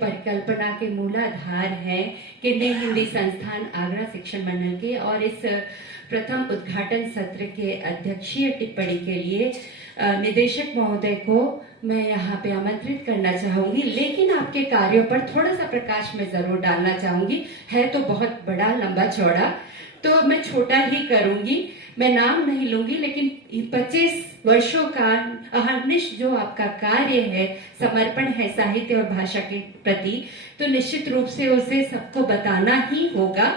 परिकल्पना के मूलाधार हैं केंद्रीय हिंदी संस्थान आगरा शिक्षण मंडल के। और इस प्रथम उद्घाटन सत्र के अध्यक्षीय टिप्पणी के लिए निदेशक महोदय को मैं यहाँ पे आमंत्रित करना चाहूंगी, लेकिन आपके कार्यों पर थोड़ा सा प्रकाश मैं जरूर डालना चाहूंगी। है तो बहुत बड़ा लंबा चौड़ा, तो मैं छोटा ही करूंगी। मैं नाम नहीं लूंगी, लेकिन 25 वर्षों का अहर्निश जो आपका कार्य है, समर्पण है साहित्य और भाषा के प्रति, तो निश्चित रूप से उसे सबको बताना ही होगा।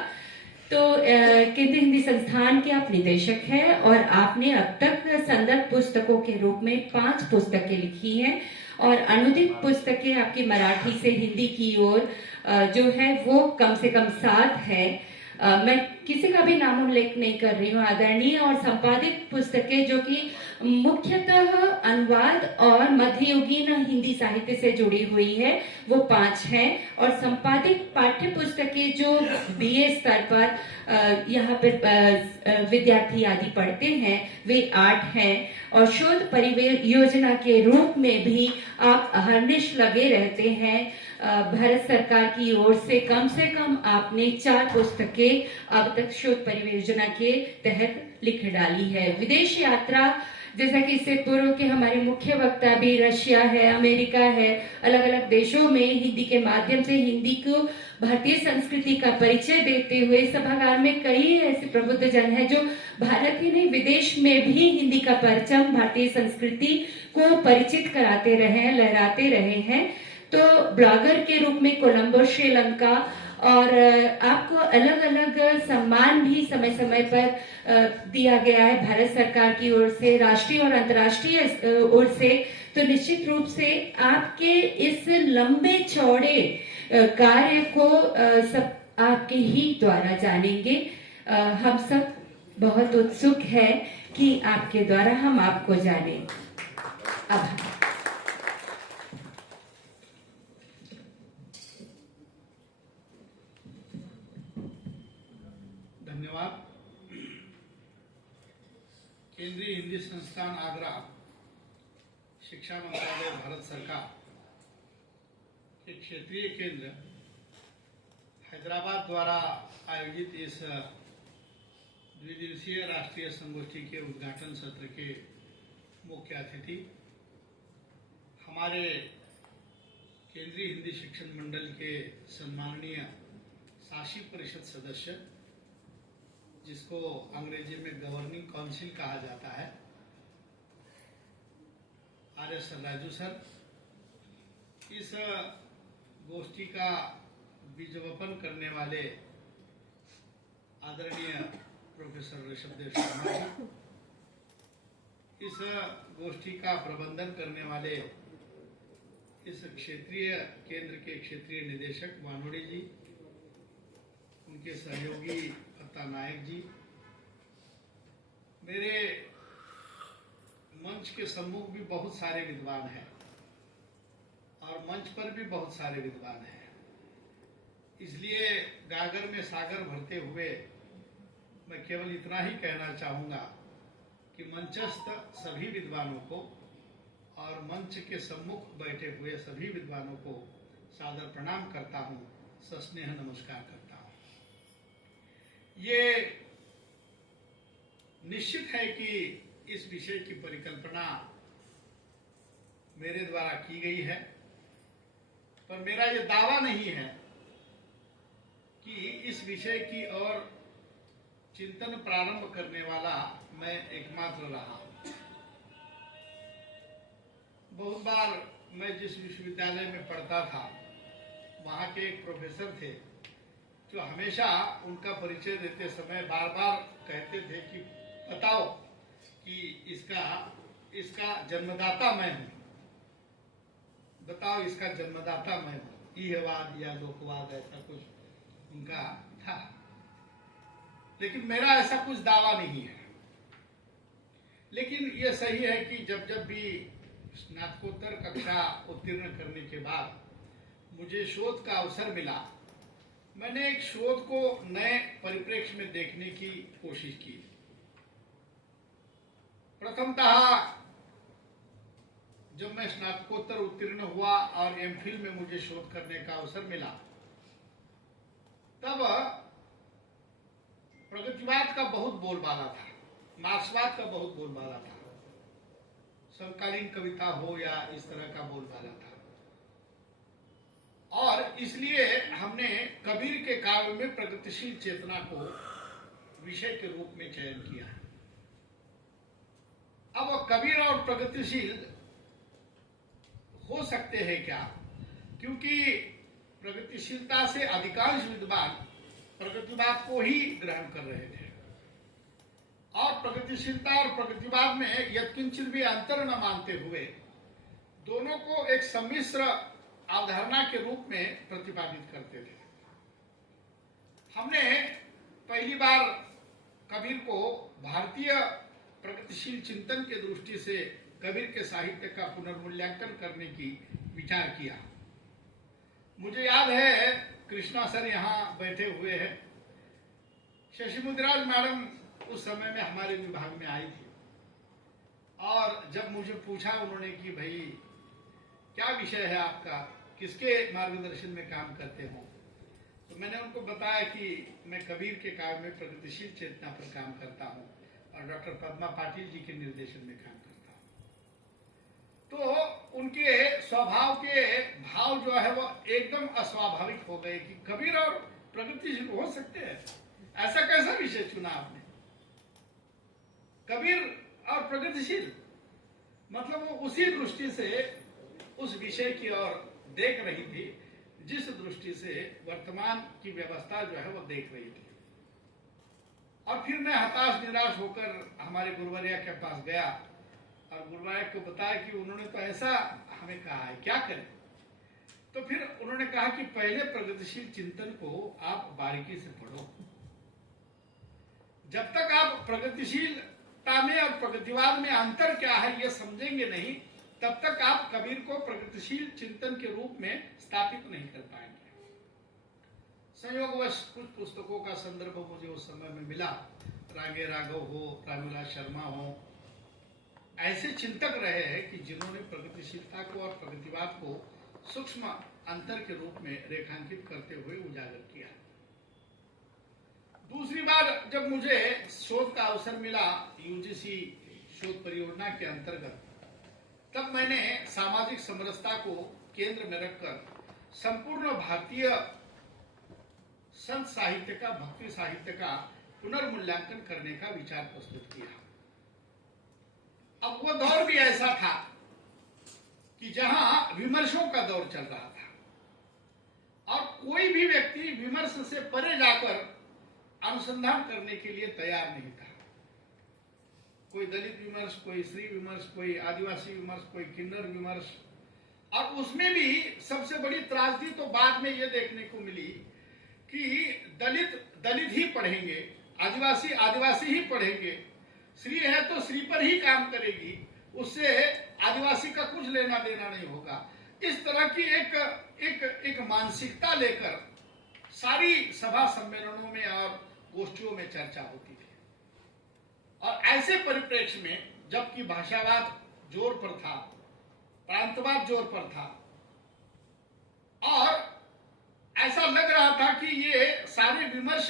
तो केंद्रीय हिंदी संस्थान के आप निदेशक हैं और आपने अब तक संदर्भ पुस्तकों के रूप में 5 पुस्तकें लिखी हैं और अनुदित पुस्तकें आपकी मराठी से हिंदी की ओर जो है वो कम से कम 7 है। मैं किसी का भी नाम उल्लेख नहीं कर रही हूँ आदरणीय। और संपादित पुस्तकें जो कि मुख्यतः अनुवाद और मध्ययुगीन हिंदी साहित्य से जुड़ी हुई है वो 5 हैं। और संपादित पाठ्य पुस्तकें जो बीए स्तर पर यहाँ पर विद्यार्थी आदि पढ़ते हैं वे 8 हैं। और शोध परियोजना के रूप में भी आप अहर्निश लगे रहते हैं। भारत सरकार की ओर से कम आपने 4 पुस्तकें अब तक शोध परियोजना के तहत लिख डाली है। विदेश यात्रा, जैसा कि इससे पूर्व के हमारे मुख्य वक्ता भी रशिया है, अमेरिका है, अलग अलग देशों में हिंदी के माध्यम से हिंदी को भारतीय संस्कृति का परिचय देते हुए सभागार में कई ऐसे प्रबुद्ध जन हैं जो भारत ही नहीं विदेश में भी हिंदी का परचम, भारतीय संस्कृति को परिचित कराते रहे, लहराते रहे हैं। तो ब्लॉगर के रूप में कोलंबो श्रीलंका, और आपको अलग अलग सम्मान भी समय समय पर दिया गया है भारत सरकार की ओर से, राष्ट्रीय और अंतर्राष्ट्रीय ओर से। तो निश्चित रूप से आपके इस लंबे चौड़े कार्य को सब आपके ही द्वारा जानेंगे। हम सब बहुत उत्सुक है कि आपके द्वारा हम आपको जाने। आभार। धन्यवाद। केंद्रीय हिंदी संस्थान आगरा, शिक्षा मंत्रालय, भारत सरकार के क्षेत्रीय केंद्र हैदराबाद द्वारा आयोजित इस द्विदिवसीय राष्ट्रीय संगोष्ठी के उद्घाटन सत्र के मुख्य अतिथि हमारे केंद्रीय हिंदी शिक्षण मंडल के सम्माननीय शासी परिषद सदस्य, जिसको अंग्रेजी में गवर्निंग काउंसिल कहा जाता है, आर.एस. राजू सर, इस गोष्ठी का बीजवपन करने वाले आदरणीय प्रोफेसर ऋषभदेव शर्मा जी, इस गोष्ठी का प्रबंधन करने वाले इस क्षेत्रीय केंद्र के क्षेत्रीय निदेशक वानोड़ी जी, उनके सहयोगी पत्ता नायक जी, मेरे मंच के सम्मुख भी बहुत सारे विद्वान हैं और मंच पर भी बहुत सारे विद्वान हैं। इसलिए गागर में सागर भरते हुए मैं केवल इतना ही कहना चाहूंगा कि मंचस्थ सभी विद्वानों को और मंच के सम्मुख बैठे हुए सभी विद्वानों को सादर प्रणाम करता हूं, सस्नेह नमस्कार करता हूं। ये निश्चित है कि इस विषय की परिकल्पना मेरे द्वारा की गई है, पर मेरा ये दावा नहीं है कि इस विषय की ओर चिंतन प्रारंभ करने वाला मैं एकमात्र रहा। बहुत बार मैं जिस विश्वविद्यालय में पढ़ता था, वहां के एक प्रोफेसर थे जो हमेशा उनका परिचय देते समय बार बार कहते थे कि बताओ कि इसका जन्मदाता मैं हूं, बताओ इसका जन्मदाता मैं हूं। ईहवाद या लोकवाद ऐसा कुछ उनका था, लेकिन मेरा ऐसा कुछ दावा नहीं है। लेकिन यह सही है कि जब जब भी स्नातकोत्तर कक्षा उत्तीर्ण करने के बाद मुझे शोध का अवसर मिला, मैंने एक शोध को नए परिप्रेक्ष्य में देखने की कोशिश की। प्रथमतः जब मैं स्नातकोत्तर उत्तीर्ण हुआ और एमफिल में मुझे शोध करने का अवसर मिला, तब प्रगतिवाद का बहुत बोलबाला था, मार्क्सवाद का बहुत बोलबाला था, समकालीन कविता हो या इस तरह का बोलबाला था। और इसलिए हमने कबीर के काव्य में प्रगतिशील चेतना को विषय के रूप में चयन किया। अब कबीर और प्रगतिशील हो सकते हैं क्या? क्योंकि प्रगतिशीलता से अधिकांश विद्वान प्रगतिवाद को ही ग्रहण कर रहे थे, और प्रगतिशीलता और प्रगतिवाद में यत्किंचित भी अंतर न मानते हुए दोनों को एक सम्मिश्र अवधारणा के रूप में प्रतिपादित करते थे। हमने पहली बार कबीर को भारतीय प्रगतिशील चिंतन के दृष्टि से कबीर के साहित्य का पुनर्मूल्यांकन करने की विचार किया। मुझे याद है कृष्णा सर यहाँ बैठे हुए हैं, शशि मुदिराज मैडम उस समय में हमारे विभाग में आई थी, और जब मुझे पूछा उन्होंने कि भाई क्या विषय है आपका, किसके मार्गदर्शन में काम करते हो, तो मैंने उनको बताया कि मैं कबीर के काव्य में प्रगतिशील चेतना पर काम करता हूँ और डॉक्टर पद्मा पाटिल जी के निर्देशन में काम करता हूँ। तो उनके स्वभाव के भाव जो है वो एकदम अस्वाभाविक हो गए कि कबीर और प्रगतिशील हो सकते हैं, ऐसा कैसा विषय चुना आपने, कबीर और प्रगतिशील। मतलब वो उसी दृष्टि से उस विषय की ओर देख रही थी जिस दृष्टि से वर्तमान की व्यवस्था जो है वो देख रही थी। और फिर मैं हताश निराश होकर हमारे गुरुवर्या के पास गया और गुरुवर्या को बताया कि उन्होंने तो ऐसा हमें कहा है, क्या करें। तो फिर उन्होंने कहा कि पहले प्रगतिशील चिंतन को आप बारीकी से पढ़ो, जब तक आप प्रगतिशीलता में और प्रगतिवाद में अंतर क्या है ये समझेंगे नहीं, तब तक आप कबीर को प्रगतिशील चिंतन के रूप में स्थापित नहीं कर पाएंगे। संयोगवश कुछ पुस्तकों का संदर्भ मुझे उस समय में मिला, रागे राघव हो, रामविलास शर्मा हो, ऐसे चिंतक रहे हैं कि जिन्होंने प्रगतिशीलता को और प्रगतिवाद को सूक्ष्म अंतर के रूप में रेखांकित करते हुए उजागर किया। दूसरी बार जब मुझे शोध का अवसर मिला यूजीसी शोध परियोजना के अंतर्गत, तब मैंने सामाजिक समरसता को केंद्र में रखकर संपूर्ण भारतीय संत साहित्य का, भक्ति साहित्य का पुनर्मूल्यांकन करने का विचार प्रस्तुत किया। अब वो दौर भी ऐसा था कि जहां विमर्शों का दौर चल रहा था और कोई भी व्यक्ति विमर्श से परे जाकर अनुसंधान करने के लिए तैयार नहीं था। कोई दलित विमर्श, कोई स्त्री विमर्श, कोई आदिवासी विमर्श, कोई किन्नर विमर्श, और उसमें भी सबसे बड़ी त्रासदी तो बाद में ये देखने को मिली कि दलित ही पढ़ेंगे, आदिवासी ही पढ़ेंगे, स्त्री है तो स्त्री पर ही काम करेगी, उससे आदिवासी का कुछ लेना देना नहीं होगा। इस तरह की एक मानसिकता लेकर सारी सभा सम्मेलनों में और गोष्ठियों में चर्चा होती थी। और ऐसे परिप्रेक्ष्य में जबकि भाषावाद जोर पर था, प्रांतवाद जोर पर था, और ऐसा लग रहा था कि ये सारे विमर्श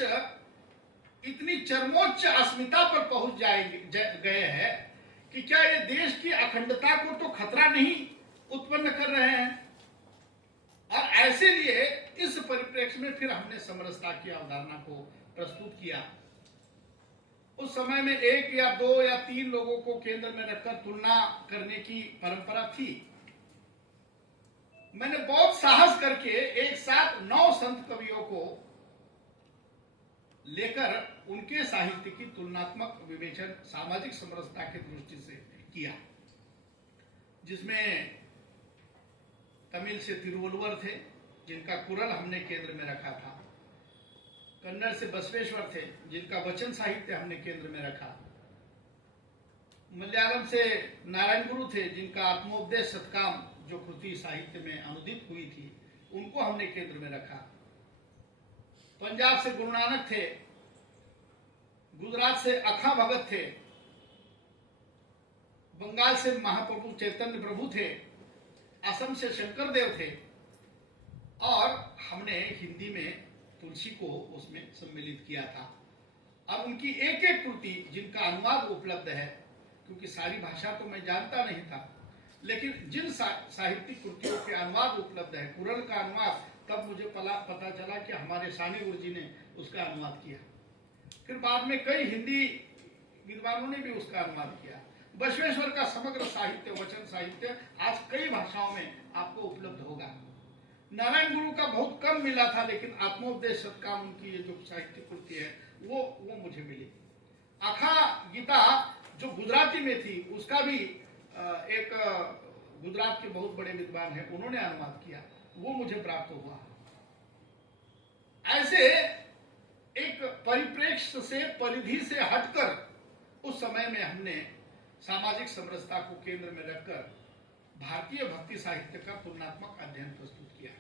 इतनी चरमोच्च अस्मिता पर पहुंच गए हैं कि क्या ये देश की अखंडता को तो खतरा नहीं उत्पन्न कर रहे हैं। और ऐसे लिए इस परिप्रेक्ष्य में फिर हमने समरसता की अवधारणा को प्रस्तुत किया। उस समय में 1 या 2 या 3 लोगों को केंद्र में रखकर तुलना करने की परंपरा थी। मैंने बहुत साहस करके एक साथ 9 संत कवियों को लेकर उनके साहित्य की तुलनात्मक विवेचन सामाजिक समरसता की दृष्टि से किया, जिसमें तमिल से तिरुवल्लुवर थे जिनका कुरल हमने केंद्र में रखा था, कन्नड़ से बसवेश्वर थे जिनका वचन साहित्य हमने केंद्र में रखा, मलयालम से नारायण गुरु थे जिनका आत्मोपदेश सतकाम जो कृति साहित्य में अनुदित हुई थी उनको हमने केंद्र में रखा, पंजाब से गुरु नानक थे, गुजरात से अखा भगत थे, बंगाल से महाप्रभु चैतन्य प्रभु थे, असम से शंकर देव थे और हमने हिंदी में तुलसी को उसमें सम्मिलित किया था और उनकी एक एक कृति जिनका अनुवाद उपलब्ध है, क्योंकि सारी भाषा तो मैं जानता नहीं था, लेकिन जिन साहित्यिक कृतियों के अनुवाद उपलब्ध है, कुरल का अनुवाद, तब मुझे पता चला कि हमारे सानी गुरु जी ने उसका अनुवाद किया। फिर बाद में कई हिंदी विद्वानों ने भी उसका अनुवाद किया। बसवेश्वर का समग्र साहित्य, वचन साहित्य आज कई भाषाओं में आपको उपलब्ध होगा। नारायण गुरु का बहुत कम मिला था, लेकिन आत्मोपदेश सत्कार उनकी ये जो साहित्य कृति है वो मुझे मिली। आखा गीता जो गुजराती में थी, उसका भी एक गुजरात के बहुत बड़े विद्वान हैं, उन्होंने अनुवाद किया, वो मुझे प्राप्त हुआ। ऐसे एक परिप्रेक्ष्य से, परिधि से हटकर उस समय में हमने सामाजिक समरसता को केंद्र में रखकर भारतीय भक्ति साहित्य का तुलनात्मक अध्ययन प्रस्तुत किया।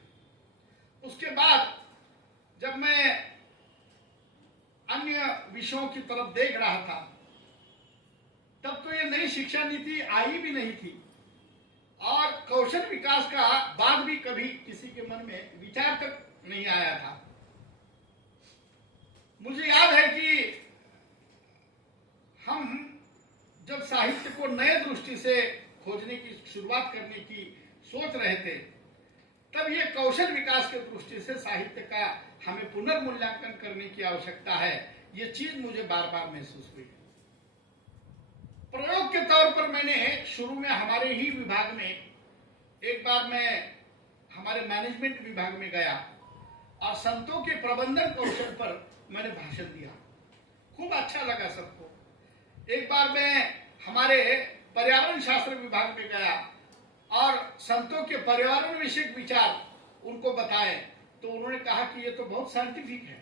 उसके बाद जब मैं अन्य विषयों की तरफ देख रहा था, तब तो ये नई शिक्षा नीति आई भी नहीं थी और कौशल विकास का बात भी कभी किसी के मन में विचार तक नहीं आया था। मुझे याद है कि हम जब साहित्य को नए दृष्टि से खोजने की शुरुआत करने की सोच रहे थे, तब ये कौशल विकास के दृष्टि से साहित्य का हमें पुनर्मूल्यांकन करने की आवश्यकता है, ये चीज मुझे बार बार महसूस हुई। प्रयोग के तौर पर मैंने शुरू में हमारे ही विभाग में, एक बार मैं हमारे मैनेजमेंट विभाग में गया और संतों के प्रबंधन कौशल पर मैंने भाषण दिया। खूब अच्छा लगा सबको। एक बार मैं हमारे पर्यावरण शास्त्र विभाग में गया और संतों के पर्यावरण विषयक विचार उनको बताए, तो उन्होंने कहा कि ये तो बहुत साइंटिफिक है।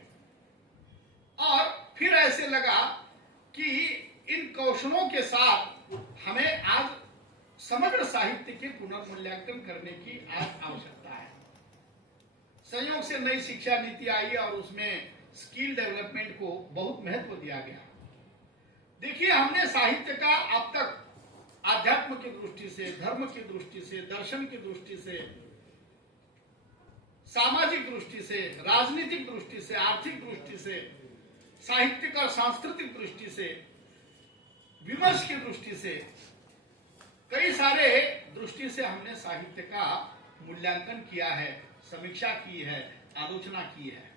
और फिर ऐसे लगा कि इन कौशलों के साथ हमें आज समग्र साहित्य के पुनर्मूल्यांकन करने की आज आवश्यकता है। संयोग से नई शिक्षा नीति आई और उसमें स्किल डेवलपमेंट को बहुत महत्व दिया गया। देखिए, हमने साहित्य का अब तक आध्यात्म की दृष्टि से, धर्म की दृष्टि से, दर्शन की दृष्टि से, सामाजिक दृष्टि से, राजनीतिक दृष्टि से, आर्थिक दृष्टि से, साहित्यिक और सांस्कृतिक दृष्टि से, विमर्श की दृष्टि से, कई सारे दृष्टि से हमने साहित्य का मूल्यांकन किया है, समीक्षा की है, आलोचना की है।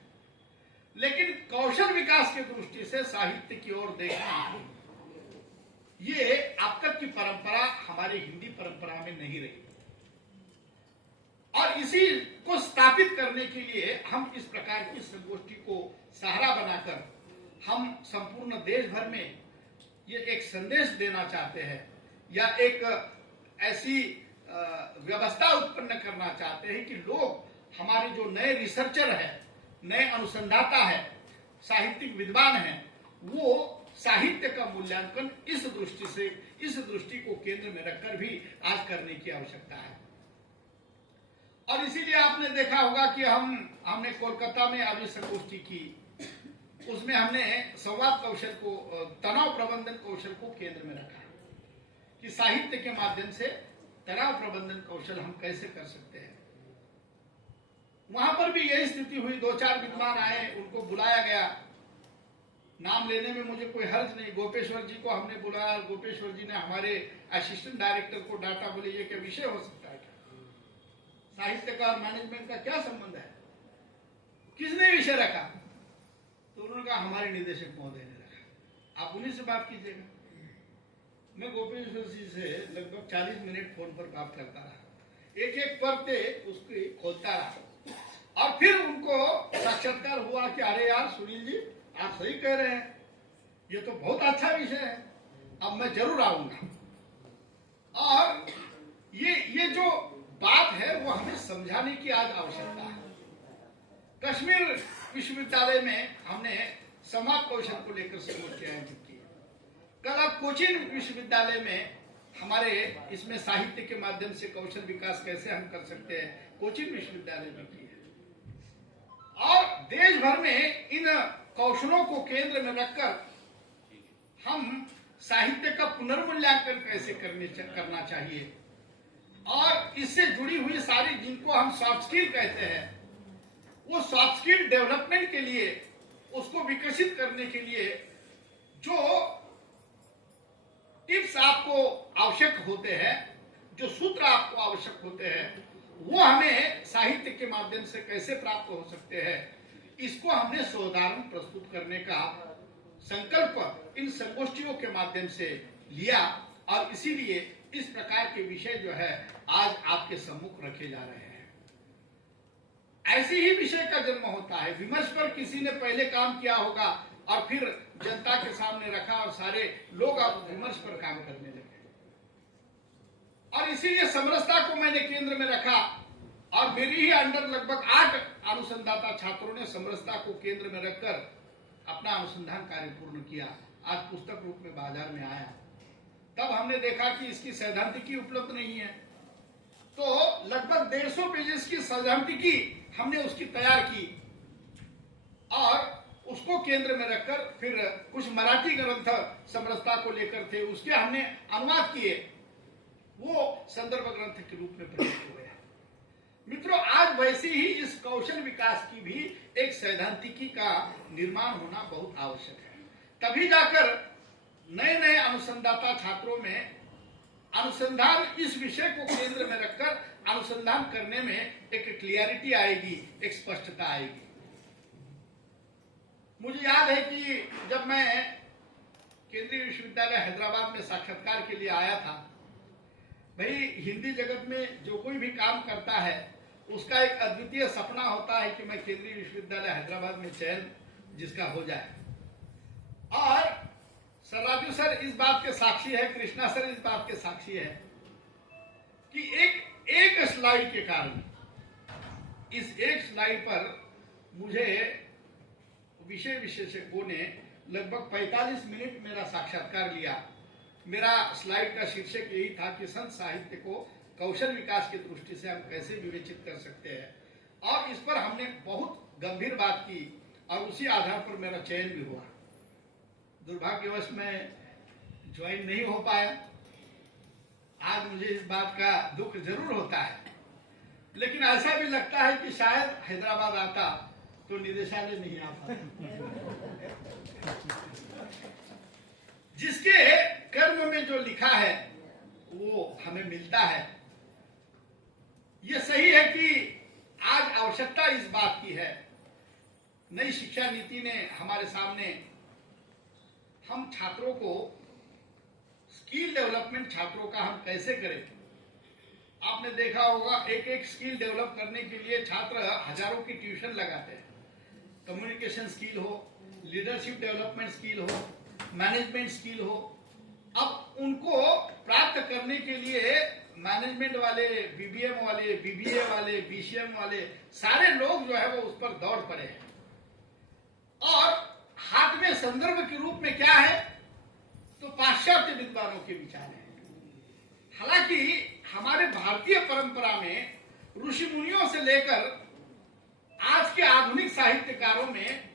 लेकिन कौशल विकास की दृष्टि से साहित्य की ओर देखना, ये अब तक की परंपरा हमारी हिंदी परंपरा में नहीं रही। और इसी को स्थापित करने के लिए हम इस प्रकार की संगोष्ठी को सहारा बनाकर हम संपूर्ण देश भर में ये एक संदेश देना चाहते हैं, या एक ऐसी व्यवस्था उत्पन्न करना चाहते हैं कि लोग, हमारे जो नए रिसर्चर है, नए अनुसंधाता है, साहित्यिक विद्वान है, वो साहित्य का मूल्यांकन इस दृष्टि से, इस दृष्टि को केंद्र में रखकर भी आज करने की आवश्यकता है। और इसीलिए आपने देखा होगा कि हमने कोलकाता में अभी संगोष्ठी की, उसमें हमने संवाद कौशल को, तनाव प्रबंधन कौशल को केंद्र में रखा कि साहित्य के माध्यम से तनाव प्रबंधन कौशल हम कैसे कर सकते हैं। वहां पर भी यही स्थिति हुई। 2-4 विद्वान आए, उनको बुलाया गया। नाम लेने में मुझे कोई हर्ज नहीं। गोपेश्वर जी को हमने बुलाया, गोपेश्वर जी ने हमारे असिस्टेंट डायरेक्टर को डांटा, बोले ये क्या विषय हो सकता है, क्या साहित्य का और मैनेजमेंट का क्या संबंध है, किसने विषय रखा? तो उन्होंने कहा हमारे निदेशक महोदय ने रखा, आप उन्हीं से बात कीजिएगा। मैं गोपेश्वर जी से लगभग 40 मिनट फोन पर बात करता रहा, एक एक पद पे उसकी खोलता रहा और फिर उनको साक्षात्कार हुआ कि अरे यार सुनील जी, आप सही कह रहे हैं, ये तो बहुत अच्छा विषय है, अब मैं जरूर आऊंगा। और ये जो बात है वो हमें समझाने की आज आवश्यकता है। कश्मीर विश्वविद्यालय में हमने संवाद कौशल को लेकर संगोष्ठी आयोजित की। कल अब कोचीन विश्वविद्यालय में हमारे इसमें साहित्य के माध्यम से कौशल विकास कैसे हम कर सकते हैं, कोचीन विश्वविद्यालय में की है। और देश भर में इन कौशलों को केंद्र में रखकर हम साहित्य का पुनर्मूल्यांकन कैसे करना चाहिए, और इससे जुड़ी हुई सारी जिनको हम सॉफ्ट स्किल कहते हैं, वो सॉफ्ट स्किल डेवलपमेंट के लिए, उसको विकसित करने के लिए जो टिप्स आपको आवश्यक होते हैं, जो सूत्र आपको आवश्यक होते हैं, वो हमें साहित्य के माध्यम से कैसे प्राप्त हो सकते हैं, इसको हमने सोदाहरण प्रस्तुत करने का संकल्प इन संगोष्ठियों के माध्यम से लिया और इसीलिए इस प्रकार के विषय जो है आज आपके सम्मुख रखे जा रहे हैं। ऐसे ही विषय का जन्म होता है, विमर्श पर किसी ने पहले काम किया होगा और फिर जनता के सामने रखा और सारे लोग अब विमर्श पर काम करने लगे। और इसीलिए समरसता को मैंने केंद्र में रखा और मेरी ही अंडर लगभग 8 अनुसंधाता छात्रों ने समरसता को केंद्र में रखकर अपना अनुसंधान कार्य पूर्ण किया। आज पुस्तक रूप में बाजार में आया। तब हमने देखा कि इसकी सैद्धांतिकी उपलब्ध नहीं है, तो लगभग 150 पेजेस की सैद्धांतिकी हमने उसकी तैयार की और उसको केंद्र में रखकर फिर कुछ मराठी ग्रंथ समरसता को लेकर थे, उसके हमने अनुवाद किए, वो संदर्भ ग्रंथ के रूप में प्रकट हुए। मित्रों, आज वैसे ही इस कौशल विकास की भी एक सैद्धांतिकी का निर्माण होना बहुत आवश्यक है। तभी जाकर नए नए अनुसंधाता छात्रों में अनुसंधान, इस विषय को केंद्र में रखकर अनुसंधान करने में एक क्लियरिटी आएगी, एक स्पष्टता आएगी। मुझे याद है कि जब मैं केंद्रीय विश्वविद्यालय हैदराबाद में साक्षात्कार के लिए आया था, भाई हिंदी जगत में जो कोई भी काम करता है उसका एक अद्वितीय सपना होता है कि मैं केंद्रीय विश्वविद्यालय हैदराबाद में चयन जिसका हो जाए। और सर राजू सर इस बात के साक्षी है, कृष्णा सर इस बात के साक्षी है कि एक स्लाइड के कारण, इस एक स्लाइड पर मुझे विषय विशेषज्ञों ने लगभग 45 मिनट मेरा साक्षात्कार लिया। मेरा स्लाइड का शीर्षक यही था कि संत साहित्य को कौशल विकास की दृष्टि से हम कैसे विवेचित कर सकते हैं, और इस पर हमने बहुत गंभीर बात की और उसी आधार पर मेरा चयन भी हुआ। दुर्भाग्यवश मैं ज्वाइन नहीं हो पाया। आज मुझे इस बात का दुख जरूर होता है, लेकिन ऐसा भी लगता है कि शायद हैदराबाद आता तो निदेशालय नहीं आता। जिसके कर्म में जो लिखा है वो हमें मिलता है। ये सही है कि आज आवश्यकता इस बात की है, नई शिक्षा नीति ने हमारे सामने हम छात्रों को स्किल डेवलपमेंट छात्रों का हम कैसे करें। आपने देखा होगा एक स्किल डेवलप करने के लिए छात्र हजारों की ट्यूशन लगाते हैं। कम्युनिकेशन स्किल हो, लीडरशिप डेवलपमेंट स्किल हो, मैनेजमेंट स्किल हो। अब उनको प्राप्त करने के लिए मैनेजमेंट वाले, बीबीएम वाले, बीबीए वाले, बीसीएम वाले सारे लोग जो है वो उस पर दौड़ पड़े हैं। और हाथ में संदर्भ के रूप में क्या है, तो पाश्चात्य विद्वानों के विचार है। हालांकि हमारे भारतीय परंपरा में ऋषि मुनियों से लेकर आज के आधुनिक साहित्यकारों में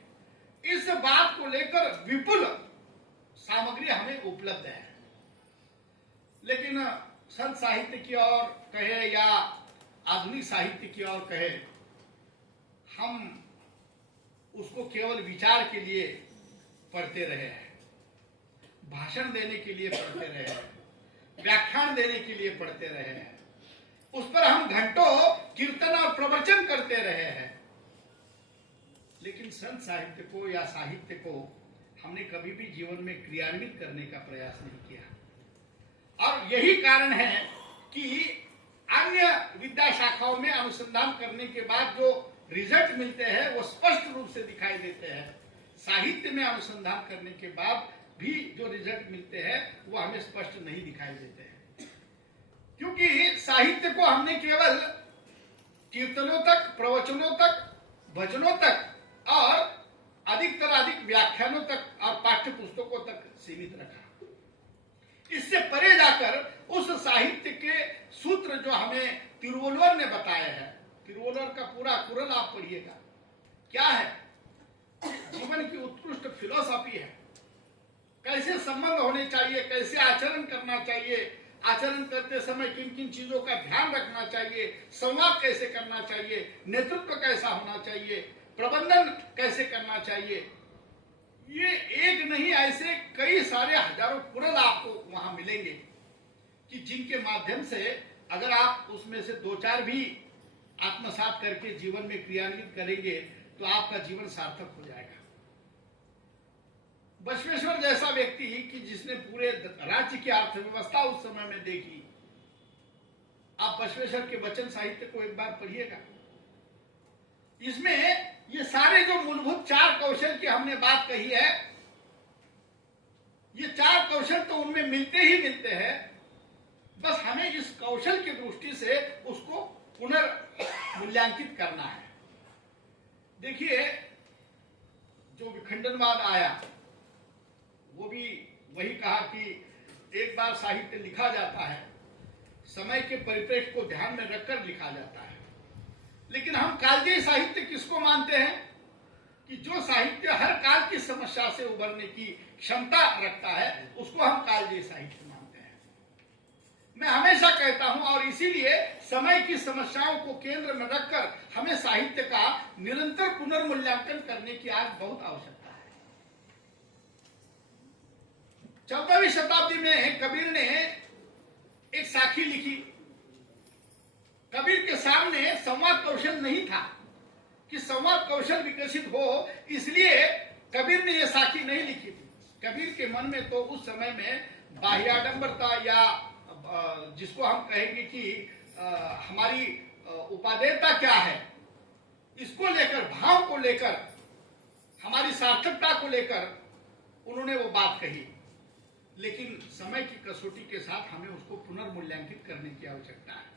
इस बात को लेकर विपुल सामग्री हमें उपलब्ध है। लेकिन संत साहित्य की ओर कहे या आधुनिक साहित्य की ओर कहे, हम उसको केवल विचार के लिए पढ़ते रहे हैं, भाषण देने के लिए पढ़ते रहे हैं, व्याख्यान देने के लिए पढ़ते रहे हैं, उस पर हम घंटों कीर्तन और प्रवचन करते रहे हैं। लेकिन संत साहित्य को या साहित्य को हमने कभी भी जीवन में क्रियान्वित करने का प्रयास नहीं किया। और यही कारण है कि अन्य विद्या शाखाओं में अनुसंधान करने के बाद जो रिजल्ट मिलते हैं वो स्पष्ट रूप से दिखाई देते हैं। साहित्य में अनुसंधान करने के बाद भी जो रिजल्ट मिलते हैं वो हमें स्पष्ट नहीं दिखाई देते हैं, क्योंकि साहित्य को हमने केवल कीर्तनों तक, प्रवचनों तक, भजनों तक और अधिकतर अधिक व्याख्यानों तक और पाठ्य पुस्तकों तक सीमित रखा। इससे परे जाकर उस साहित्य के सूत्र जो हमें तिरुवल्लुवर ने बताए हैं, तिरुवल्लुवर का पूरा कुरल आप पढ़िएगा, क्या है, जीवन की उत्कृष्ट फिलॉसफी है। कैसे संबंध होने चाहिए, कैसे आचरण करना चाहिए, आचरण करते समय किन किन चीजों का ध्यान रखना चाहिए, संवाद कैसे करना चाहिए, नेतृत्व कैसा होना चाहिए, प्रबंधन कैसे करना चाहिए, ये एक नहीं ऐसे कई सारे हजारों पुरल आपको वहां मिलेंगे कि जिनके माध्यम से अगर आप उसमें से दो चार भी आत्मसात करके जीवन में क्रियान्वित करेंगे तो आपका जीवन सार्थक हो जाएगा। बसवेश्वर जैसा व्यक्ति कि जिसने पूरे राज्य की अर्थव्यवस्था उस समय में देखी, आप बसवेश्वर के वचन साहित्य को एक बार पढ़िएगा। इसमें ये सारे जो मूलभूत चार कौशल की हमने बात कही है, ये चार कौशल तो उनमें मिलते ही मिलते हैं, बस हमें इस कौशल की दृष्टि से उसको पुनर्मूल्यांकित करना है। देखिए, जो विखंडनवाद आया वो भी वही कहा कि एक बार साहित्य लिखा जाता है, समय के परिप्रेक्ष्य को ध्यान में रखकर लिखा जाता है, लेकिन हम कालजयी साहित्य किसको मानते हैं कि जो साहित्य हर काल की समस्या से उबरने की क्षमता रखता है उसको हम कालजयी साहित्य मानते हैं। मैं हमेशा कहता हूं और इसीलिए समय की समस्याओं को केंद्र में रखकर हमें साहित्य का निरंतर पुनर्मूल्यांकन करने की आज बहुत आवश्यकता है। 14वीं शताब्दी में कबीर ने एक साखी लिखी। कबीर के सामने संवाद कौशल नहीं था कि संवाद कौशल विकसित हो, इसलिए कबीर ने यह साखी नहीं लिखी थी। कबीर के मन में तो उस समय में बाह्याडंबरता या जिसको हम कहेंगे कि हमारी उपादेयता क्या है, इसको लेकर, भाव को लेकर, हमारी सार्थकता को लेकर उन्होंने वो बात कही, लेकिन समय की कसौटी के साथ हमें उसको पुनर्मूल्यांकित करने की आवश्यकता है।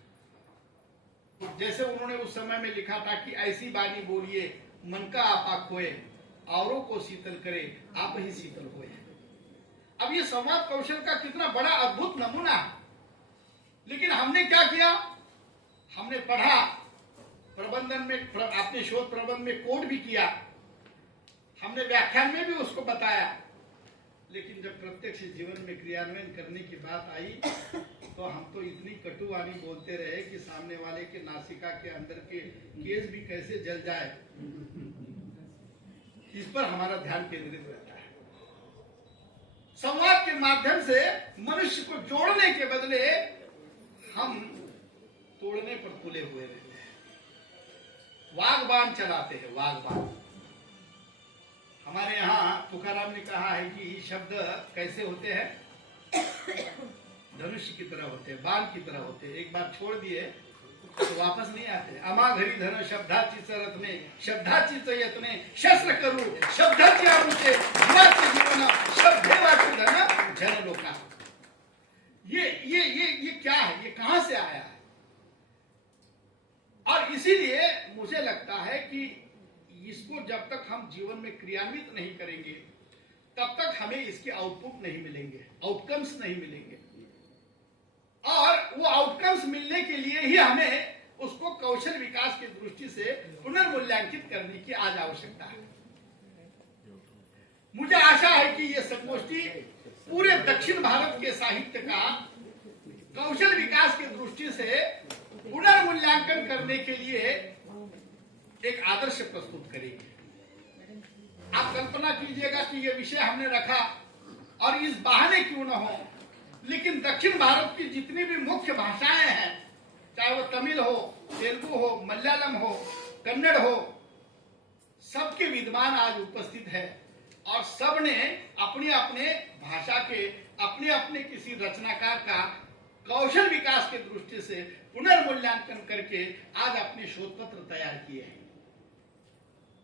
जैसे उन्होंने उस समय में लिखा था कि ऐसी बानी बोलिए मन का आपा खोए, औरों को शीतल करे आप ही शीतल होए। अब ये संवाद कौशल का कितना बड़ा अद्भुत नमूना है, लेकिन हमने क्या किया, हमने पढ़ा, प्रबंधन में अपने शोध प्रबंध में कोड भी किया, हमने व्याख्यान में भी उसको बताया, लेकिन जब प्रत्यक्ष जीवन में क्रियान्वयन करने की बात आई तो हम तो इतनी कटुवाणी बोलते रहे कि सामने वाले के नासिका के अंदर के केस भी कैसे जल जाए, इस पर हमारा ध्यान केंद्रित रहता है। संवाद के माध्यम से मनुष्य को जोड़ने के बदले हम तोड़ने पर तुले हुए रहते हैं, वागबान चलाते हैं, वागबान। हमारे यहाँ तुकाराम ने कहा है कि शब्द कैसे होते हैं, धनुष की तरह होते हैं, बाण की तरह होते हैं, एक बार छोड़ दिए तो वापस नहीं आते। अमाघरी धन शब्दाची रत्ने, शब्दाची यत्ने शस्त्र करू, शब्दाची आरुते जीवाचे जीवन, शब्दे वाचे धन जन लोका। ये क्या है, ये कहां से आया है? और इसीलिए मुझे लगता है कि इसको जब तक हम जीवन में क्रियान्वित नहीं करेंगे तब तक हमें इसके आउटपुट नहीं मिलेंगे, आउटकम्स नहीं मिलेंगे, और वो आउटकम्स मिलने के लिए ही हमें उसको कौशल विकास की दृष्टि से पुनर्मूल्यांकित करने की आज आवश्यकता है। मुझे आशा है कि ये संगोष्ठी पूरे दक्षिण भारत के साहित्य का कौशल विकास की दृष्टि से पुनर्मूल्यांकन करने के लिए एक आदर्श प्रस्तुत करेगी। आप कल्पना कीजिएगा कि ये विषय हमने रखा और इस बहाने क्यों न हो, लेकिन दक्षिण भारत की जितनी भी मुख्य भाषाएं हैं, चाहे वो तमिल हो, तेलुगु हो, मलयालम हो, कन्नड़ हो, सबके विद्वान आज उपस्थित है और सब ने अपने अपने भाषा के अपने अपने किसी रचनाकार का कौशल विकास के दृष्टि से पुनर्मूल्यांकन करके आज अपने शोध पत्र तैयार किए हैं।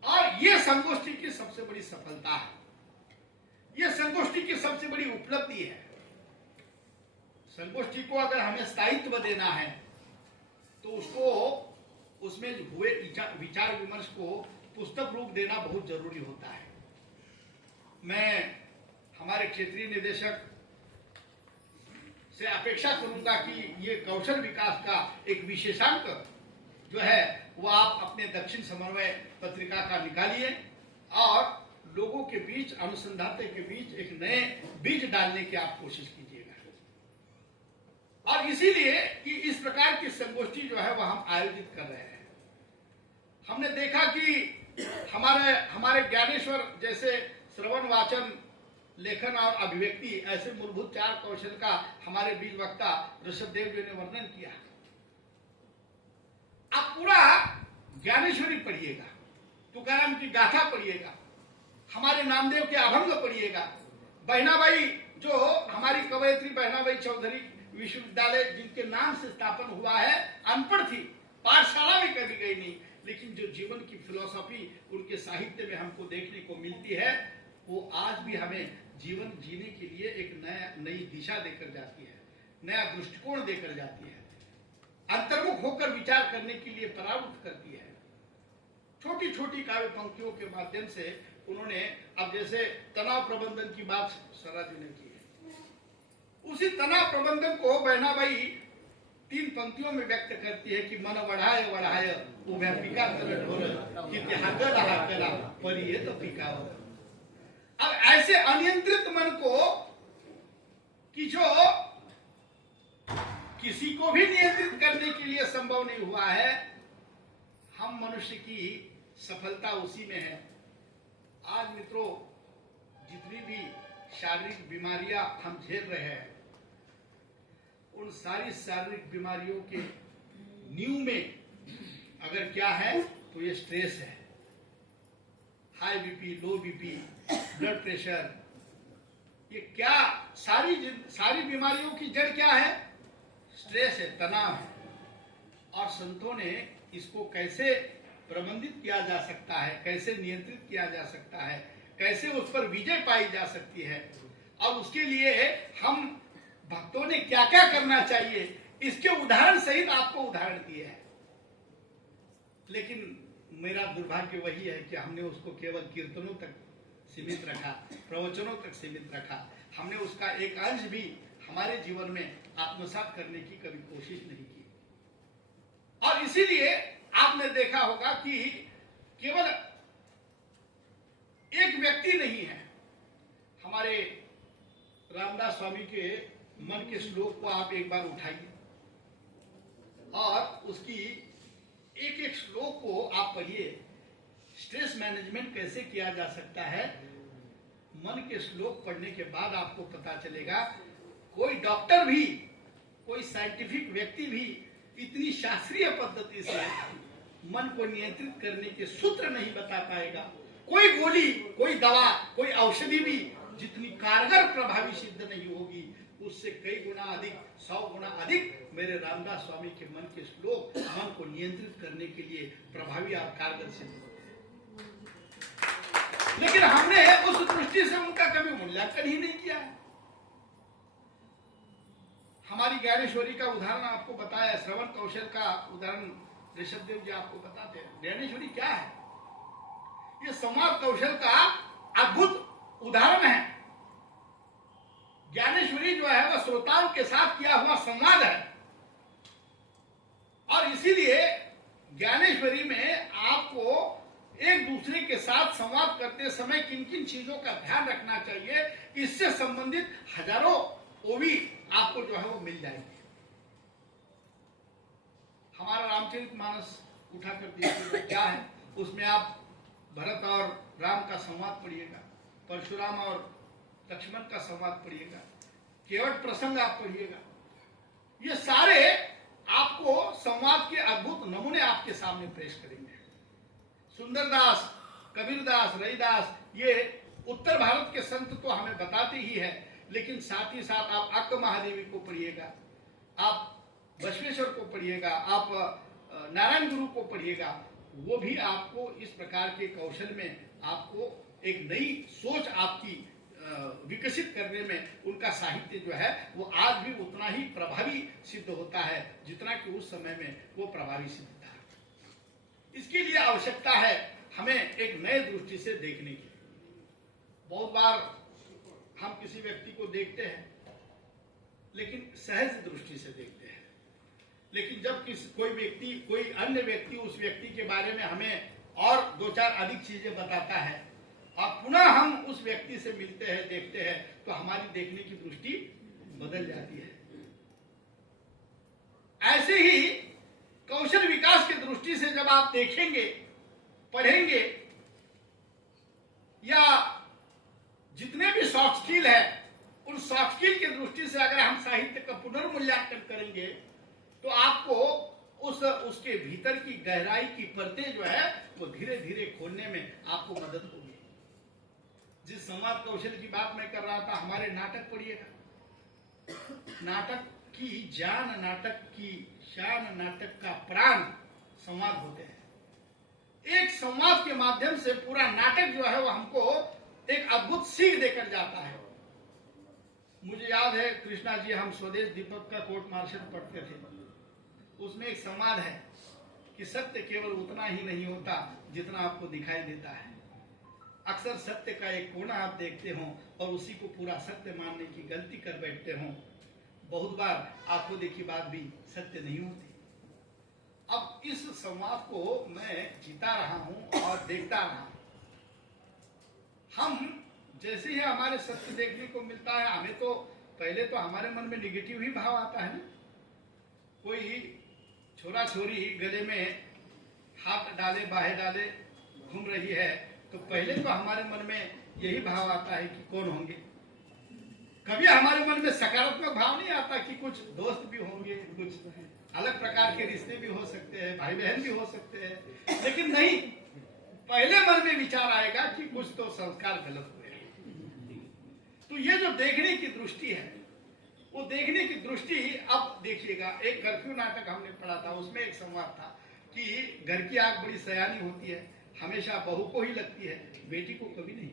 और ये संगोष्ठी की सबसे बड़ी सफलता है, ये संगोष्ठी की सबसे बड़ी उपलब्धि है। संगोष्ठी को अगर हमें स्थायित्व देना है तो उसको उसमें हुए विचार विमर्श को पुस्तक रूप देना बहुत जरूरी होता है। मैं हमारे क्षेत्रीय निदेशक से अपेक्षा करूंगा कि ये कौशल विकास का एक विशेषांक जो है वो आप अपने दक्षिण समन्वय पत्रिका का निकालिए और लोगों के बीच, अनुसंधाता के बीच एक नए बीज डालने की आप कोशिश कीजिएगा। और इसीलिए कि इस प्रकार की संगोष्ठी जो है वह हम आयोजित कर रहे हैं। हमने देखा कि हमारे ज्ञानेश्वर जैसे श्रवण, वाचन, लेखन और अभिव्यक्ति ऐसे मूलभूत 4 कौशल का हमारे बीज वक्ता ऋषभदेव जी ने वर्णन किया। आप पूरा ज्ञानेश्वरी पढ़िएगा, तुकाराम की गाथा पढ़िएगा, हमारे नामदेव के अभंग पढ़िएगा, बहनाबाई जो हमारी कवयित्री बहनाबाई चौधरी विश्वविद्यालय जिनके नाम से स्थापन हुआ है, अनपढ़ थी, पाठशाला में कभी गई नहीं, लेकिन जो जीवन की फिलॉसफी उनके साहित्य में हमको देखने को मिलती है वो आज भी हमें जीवन जीने के लिए एक नई दिशा देकर जाती है, नया दृष्टिकोण देकर जाती है, अंतर्मुख होकर विचार करने के लिए परावृत्त करती है। छोटी छोटी काव्य पंक्तियों के माध्यम से उन्होंने, अब जैसे तनाव प्रबंधन की बात सरा जी ने की है, उसी तनाव प्रबंधन को बहनाबाई 3 पंक्तियों में व्यक्त करती है कि मन बढ़ाए बढ़ाए वो व्यापिका कर ढोर कि त्यागर रहा करा परिये तो पिका। अब ऐसे अनियंत्रित मन को कि जो किसी को भी नियंत्रित करने के लिए संभव नहीं हुआ है, हम मनुष्य की सफलता उसी में है। आज मित्रों, जितनी भी शारीरिक बीमारियां हम झेल रहे हैं, उन सारी शारीरिक बीमारियों के नींव में अगर क्या है तो ये स्ट्रेस है। हाई बीपी, लो बीपी, ब्लड प्रेशर, ये क्या सारी बीमारियों की जड़ क्या है? स्ट्रेस है, तनाव है। और संतों ने इसको कैसे प्रबंधित किया जा सकता है, कैसे नियंत्रित किया जा सकता है, कैसे उस पर विजय पाई जा सकती है, और उसके लिए हम भक्तों ने क्या क्या करना चाहिए, इसके उदाहरण सहित आपको उदाहरण दिए हैं। लेकिन मेरा दुर्भाग्य वही है कि हमने उसको केवल कीर्तनों तक सीमित रखा, प्रवचनों तक सीमित रखा। हमने उसका एक अंश भी हमारे जीवन में आत्मसात करने की कभी कोशिश नहीं की। और इसीलिए आपने देखा होगा कि केवल एक व्यक्ति नहीं है। हमारे रामदास स्वामी के मन के श्लोक को आप एक बार उठाइए और उसकी एक एक श्लोक को आप पढ़िए। स्ट्रेस मैनेजमेंट कैसे किया जा सकता है, मन के श्लोक पढ़ने के बाद आपको पता चलेगा। कोई डॉक्टर भी, कोई साइंटिफिक व्यक्ति भी इतनी शास्त्रीय पद्धति से मन को नियंत्रित करने के सूत्र नहीं बता पाएगा। कोई गोली, कोई दवा, कोई औषधि भी जितनी कारगर प्रभावी सिद्ध नहीं होगी, उससे कई गुना अधिक, 100 गुना अधिक मेरे रामदास स्वामी के मन के श्लोक मन को नियंत्रित करने के लिए प्रभावी और कारगर सिद्ध होते हैं। लेकिन हमने उस दृष्टि से उनका कभी मूल्यांकन ही नहीं किया है। हमारी ज्ञानेश्वरी का उदाहरण आपको बताया, श्रवण कौशल का उदाहरण ऋषभदेव जी आपको बताते हैं। ज्ञानेश्वरी क्या है? ये संवाद कौशल का अद्भुत उदाहरण है। ज्ञानेश्वरी जो है वह श्रोताओं के साथ किया हुआ संवाद है। और इसीलिए ज्ञानेश्वरी में आपको एक दूसरे के साथ संवाद करते समय किन किन चीजों का ध्यान रखना चाहिए, इससे संबंधित हजारों ओवी आपको जो है वो मिल जाएगी। हमारा रामचरितमानस उठा कर देखिएगा क्या है, उसमें आप भरत और राम का संवाद पढ़िएगा, परशुराम और लक्ष्मण का संवाद पढ़िएगा, केवट प्रसंग आप पढ़िएगा। ये सारे आपको संवाद के अद्भुत नमूने आपके सामने पेश करेंगे। सुंदरदास, कबीरदास, रविदास, ये उत्तर भारत के संत तो हमें बताते ही है, लेकिन साथ ही साथ आप अक्क महादेवी को पढ़िएगा, आप बसवेश्वर को पढ़िएगा, आप नारायण गुरु को पढ़िएगा। वो भी आपको इस प्रकार के कौशल में आपको एक नई सोच आपकी विकसित करने में उनका साहित्य जो है वो आज भी उतना ही प्रभावी सिद्ध होता है जितना कि उस समय में वो प्रभावी सिद्ध था। इसके लिए आवश्यकता है हमें एक नए दृष्टि से देखने की। बहुत बार हम किसी व्यक्ति को देखते हैं लेकिन सहज दृष्टि से देखते हैं, लेकिन जब कोई अन्य व्यक्ति उस व्यक्ति के बारे में हमें और 2-4 अधिक चीजें बताता है और पुनः हम उस व्यक्ति से मिलते हैं, देखते हैं, तो हमारी देखने की दृष्टि बदल जाती है। ऐसे ही कौशल विकास की दृष्टि से जब आप देखेंगे, पढ़ेंगे, या जितने भी सॉफ्ट स्किल है उन सॉफ्ट स्किल की दृष्टि से अगर हम साहित्य का पुनर्मूल्यांकन करेंगे तो आपको उसके भीतर की गहराई की परतें जो है वो धीरे धीरे खोलने में आपको मदद होगी। जिस संवाद कौशल की बात मैं कर रहा था, हमारे नाटक पढ़िएगा, नाटक की जान, नाटक की शान, नाटक का प्राण संवाद होते हैं। एक संवाद के माध्यम से पूरा नाटक जो है वो हमको एक अद्भुत सीख देकर जाता है। मुझे याद है कृष्णा जी, हम स्वदेश दीपक का कोर्ट मार्शल पढ़ते थे, उसमें एक संवाद है कि सत्य केवल उतना ही नहीं होता जितना आपको दिखाई देता है। अक्सर सत्य का एक कोना आप देखते हो और उसी को पूरा सत्य मानने की गलती कर बैठते हो। बहुत बार आंखों देखी बात भी सत्य नहीं होती। अब इस संवाद को मैं जीता रहा हूं और देखता रहा। हम जैसे ही हमारे सत्य देखने को मिलता है, हमें तो पहले तो हमारे मन में निगेटिव ही भाव आता है ना। कोई छोरा छोरी गले में हाथ डाले बाहे डाले घूम रही है तो पहले तो हमारे मन में यही भाव आता है कि कौन होंगे। कभी हमारे मन में सकारात्मक भाव नहीं आता कि कुछ दोस्त भी होंगे, कुछ अलग प्रकार के रिश्ते भी हो सकते हैं, भाई बहन भी हो सकते हैं, लेकिन नहीं, पहले मन में विचार आएगा कि कुछ तो संस्कार गलत हुए हैं। तो ये जो देखने की दृष्टि है, वो देखने की दृष्टि, अब देखिएगा, एक कर्फ्यू नाटक हमने पढ़ा था, उसमें एक संवाद था कि घर की आग बड़ी सयानी होती है, हमेशा बहू को ही लगती है, बेटी को कभी नहीं।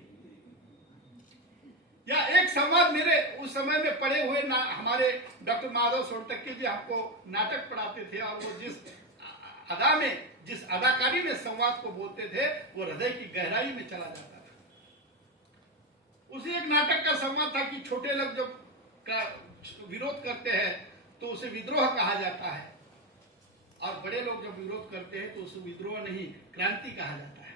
या एक संवाद मेरे उस समय में पढ़े हुए हमारे डॉक्टर माधव सोनटक्के जी हमको नाटक पढ़ाते थे, और वो जिस अदा में, जिस अदाकारी में संवाद को बोलते थे, वो हृदय की गहराई में चला जाता था। उसी एक नाटक का संवाद था कि छोटे लोग जब विरोध करते हैं तो उसे विद्रोह कहा जाता है, और बड़े लोग जब विरोध करते हैं तो उसे विद्रोह नहीं, क्रांति कहा जाता है।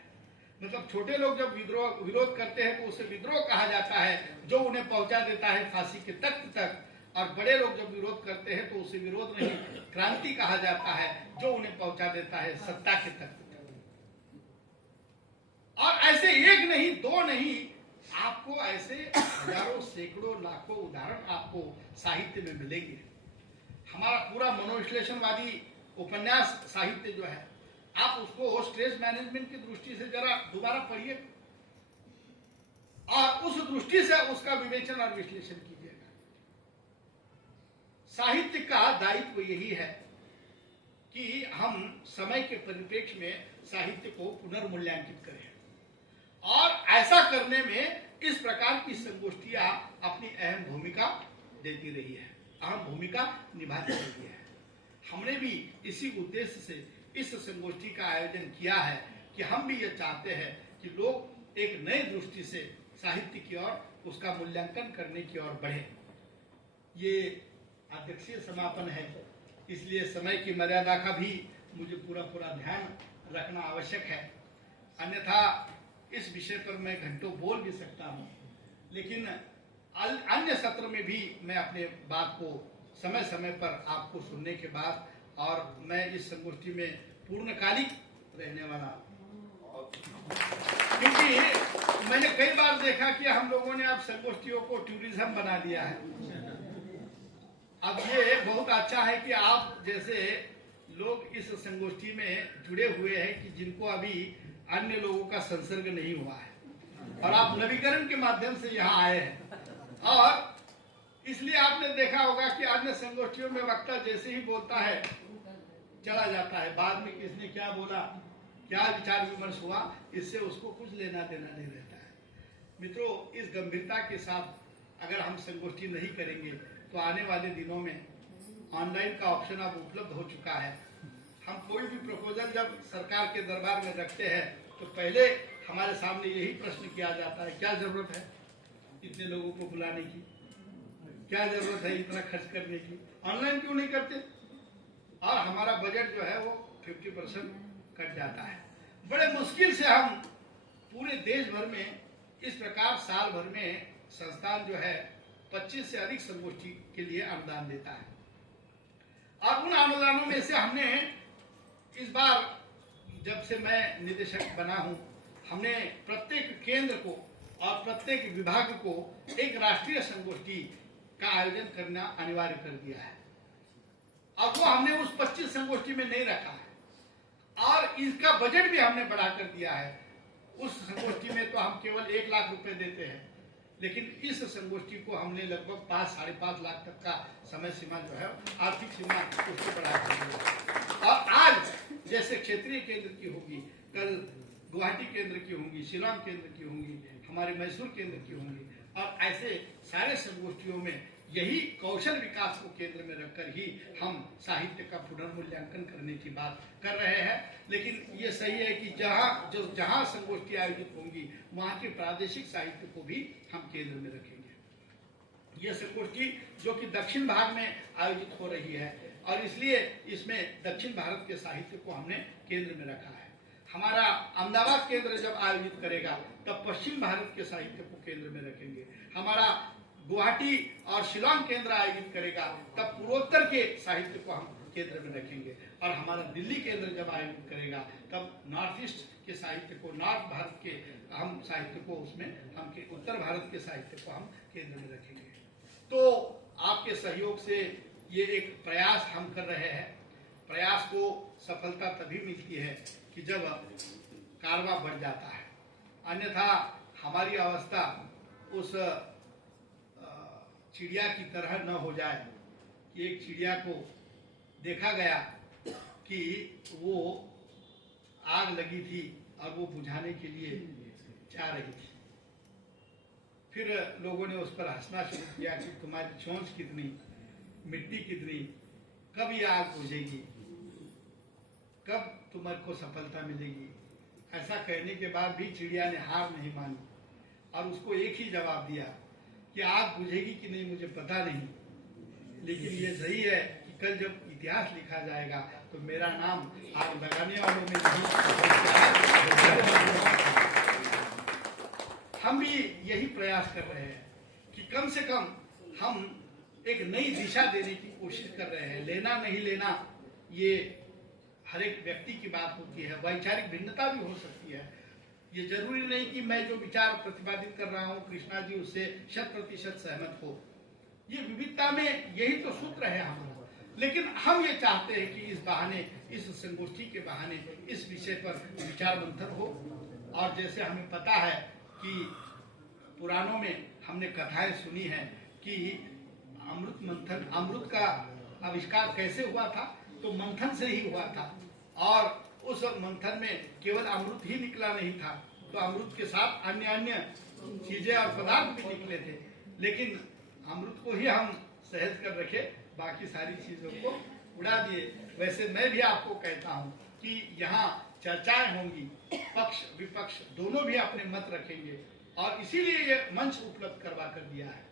मतलब छोटे लोग जब विरोध करते हैं तो उसे विद्रोह कहा जाता है, जो उन्हें पहुंचा देता है फांसी के तख्त तक, और बड़े लोग जब विरोध करते हैं तो उसे विरोध नहीं, क्रांति कहा जाता है, जो उन्हें पहुंचा देता है सत्ता के तख्त तक। और ऐसे एक नहीं, दो नहीं, आपको ऐसे हजारों, सैकड़ों, लाखों उदाहरण आपको साहित्य में मिलेंगे। हमारा पूरा मनोविश्लेषणवादी उपन्यास साहित्य जो है, आप उसको स्ट्रेस मैनेजमेंट की दृष्टि से जरा दोबारा पढ़िए और उस दृष्टि से उसका विवेचन और विश्लेषण कीजिएगा। साहित्य का दायित्व यही है कि हम समय के परिप्रेक्ष्य में साहित्य को पुनर्मूल्यांकित करें, और ऐसा करने में इस प्रकार की संगोष्ठियां अपनी अहम भूमिका देती रही है, अहम भूमिका निभाती रही है। हमने भी इसी उद्देश्य से इस संगोष्ठी का आयोजन किया है कि हम भी ये चाहते हैं कि लोग एक नई दृष्टि से साहित्य की ओर, उसका मूल्यांकन करने की ओर बढ़े। ये अध्यक्षीय समापन है, इसलिए समय की मर्यादा का भी मुझे पूरा ध्यान रखना आवश्यक है, अन्यथा इस विषय पर मैं घंटों बोल भी सकता हूँ, लेकिन अन्य सत्र में भी मैं अपने बात को समय समय पर आपको सुनने के बाद, और मैं इस संगोष्ठी में पूर्णकालिक रहने वाला, क्योंकि मैंने कई बार देखा कि हम लोगों ने अब संगोष्ठियों को टूरिज्म बना दिया है। अब ये बहुत अच्छा है कि आप जैसे लोग इस संगोष्ठी में जुड़े हुए हैं कि जिनको अभी अन्य लोगों का संसर्ग नहीं हुआ है, और आप नवीकरण के माध्यम से यहाँ आए हैं। और इसलिए आपने देखा होगा कि अन्य संगोष्ठियों में वक्ता जैसे ही बोलता है चला जाता है, बाद में किसने क्या बोला, क्या विचार विमर्श हुआ, इससे उसको कुछ लेना देना नहीं रहता है। मित्रों, इस गंभीरता के साथ अगर हम संगोष्ठी नहीं करेंगे तो आने वाले दिनों में ऑनलाइन का ऑप्शन अब उपलब्ध हो चुका है। हम कोई भी प्रपोजल जब सरकार के दरबार में रखते हैं तो पहले हमारे सामने यही प्रश्न किया जाता है, क्या जरूरत है इतने लोगों को बुलाने की, क्या जरूरत है इतना खर्च करने की, ऑनलाइन क्यों नहीं करते? और हमारा बजट जो है वो 50% कट जाता है। बड़े मुश्किल से हम पूरे देश भर में इस प्रकार साल भर में संस्थान जो है 25 से अधिक संगोष्ठी के लिए अनुदान देता है। और उन अनुदानों में से हमने इस बार जब से मैं निदेशक बना हूं, हमने प्रत्येक केंद्र को और प्रत्येक विभाग को एक राष्ट्रीय संगोष्ठी का आयोजन करना अनिवार्य कर दिया है। अब वो हमने उस 25 संगोष्ठी में नहीं रखा है और इसका बजट भी हमने बढ़ा कर दिया है। उस संगोष्ठी में तो हम केवल 1 लाख रुपए देते हैं, लेकिन इस संगोष्ठी को हमने लगभग 5-5.5 लाख तक का समय सीमा जो है आर्थिक सीमा उसको बढ़ा कर दिया। और आज जैसे क्षेत्रीय केंद्र की होगी, कल गुवाहाटी केंद्र की होंगी, शिलांग केंद्र की होंगी, हमारे मैसूर केंद्र की होंगी, और ऐसे सारे संगोष्ठियों में यही कौशल विकास को केंद्र में रखकर ही हम साहित्य का पुनर्मूल्यांकन करने की बात कर रहे हैं। लेकिन ये सही है कि जहां संगोष्ठी आयोजित होंगी वहां के प्रादेशिक साहित्य को भी हम केंद्र में रखेंगे। ये संगोष्ठी जो कि दक्षिण भाग में आयोजित हो रही है और इसलिए इसमें दक्षिण भारत के साहित्य को हमने केंद्र में रखा है। हमारा अहमदाबाद केंद्र जब आयोजित करेगा तब पश्चिम भारत के साहित्य को केंद्र में रखेंगे। हमारा गुवाहाटी और शिलांग केंद्र आयोजित करेगा तब पूर्वोत्तर के साहित्य को हम केंद्र में रखेंगे। और हमारा दिल्ली केंद्र जब आयोजित करेगा तब नॉर्थ ईस्ट के साहित्य को, नॉर्थ भारत के हम साहित्य को उसमें हम उत्तर भारत के साहित्य को हम केंद्र में रखेंगे। तो आपके सहयोग से ये एक प्रयास हम कर रहे हैं। प्रयास को सफलता तभी मिलती है कि जब कारवा बढ़ जाता है, अन्यथा हमारी अवस्था उस चिड़िया की तरह न हो जाए कि एक चिड़िया को देखा गया कि वो आग लगी थी और वो बुझाने के लिए जा रही थी। फिर लोगों ने उस पर हंसना शुरू किया कि तुम्हारी चोंच कितनी, मिट्टी कितनी, कब ये आग बुझेगी, कब तुम्हारे सफलता मिलेगी। ऐसा कहने के बाद भी चिड़िया ने हार नहीं मानी और उसको एक ही जवाब दिया कि आग बुझेगी कि नहीं मुझे पता नहीं, लेकिन ये सही है कि कल जब इतिहास लिखा जाएगा तो मेरा नाम आग लगाने वालों में नहीं। हम भी यही प्रयास कर रहे हैं कि कम से कम हम एक नई दिशा देने की कोशिश कर रहे हैं। लेना नहीं लेना ये हर एक व्यक्ति की बात होती है, वैचारिक भिन्नता भी हो सकती है। ये जरूरी नहीं कि मैं जो विचार प्रतिपादित कर रहा हूँ कृष्णा जी उससे 100% सहमत हो। ये विविधता में यही तो सूत्र है हमारा। लेकिन हम ये चाहते हैं कि इस बहाने, इस संगोष्ठी के बहाने इस विषय पर विचार मंथन हो। और जैसे हमें पता है कि पुराणों में हमने कथाएं सुनी है कि अमृत मंथन, अमृत का आविष्कार कैसे हुआ था, तो मंथन से ही हुआ था। और उस मंथन में केवल अमृत ही निकला नहीं था, तो अमृत के साथ अन्य अन्य चीजें और पदार्थ भी निकले थे। लेकिन अमृत को ही हम सहज कर रखे, बाकी सारी चीजों को उड़ा दिए। वैसे मैं भी आपको कहता हूँ कि यहाँ चर्चाएं होंगी, पक्ष विपक्ष दोनों भी अपने मत रखेंगे और इसीलिए ये मंच उपलब्ध करवा कर दिया है।